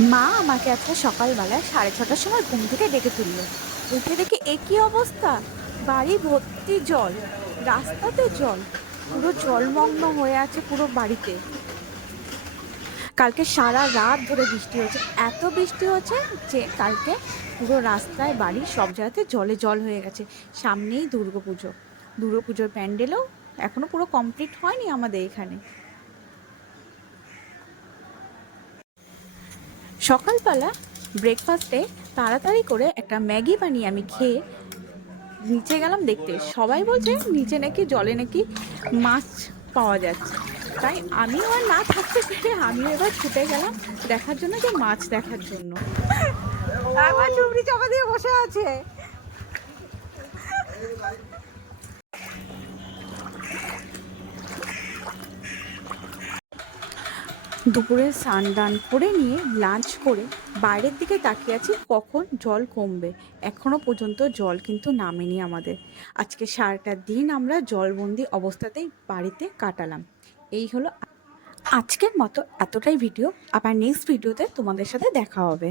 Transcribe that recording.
মা আমাকে আজকে সকালবেলায় সাড়ে ছটার সময় ঘুম থেকে ডেকে তুললো। উঠে দেখে একই অবস্থা। বাড়ি ভর্তি জল। রাস্তাতে জল। পুরো জলমগ্ন হয়ে আছে পুরো বাড়িতে। কালকে সারা রাত ধরে বৃষ্টি হয়েছে। এত বৃষ্টি হচ্ছে যে কালকে পুরো রাস্তায় বাড়ি সব জায়গাতে জলে জল হয়ে গেছে। সামনেই দুর্গাপুজো। দুর্গাপুজোর প্যান্ডেলও এখনও পুরো কমপ্লিট হয়নি আমাদের এখানে। সকালবেলা ব্রেকফাস্টে তাড়াতাড়ি করে একটা ম্যাগি বানিয়ে আমি খেয়ে নিচে গেলাম দেখতে। সবাই বলছে নিচে নাকি, জলে নাকি মাছ পাওয়া যাচ্ছে। তাই আমিও আর না থাকতে পেরে আমিও এবার ছুটে গেলাম দেখার জন্য, যে মাছ দেখার জন্য। আমার চুবড়ি চাপা দিয়ে বসে আছে। দুপুরে স্নান ডান করে নিয়ে লাঞ্চ করে বাইরের দিকে তাকিয়ে আছি, কখন জল কমবে? এখনও পর্যন্ত জল কিন্তু নামেনি আমাদের। আজকে সারাটা দিন আমরা জলবন্দি অবস্থাতেই বাড়িতে কাটালাম। এই হলো আজকের মতো এতটাই ভিডিও আবার নেক্সট ভিডিওতে তোমাদের সাথে দেখা হবে।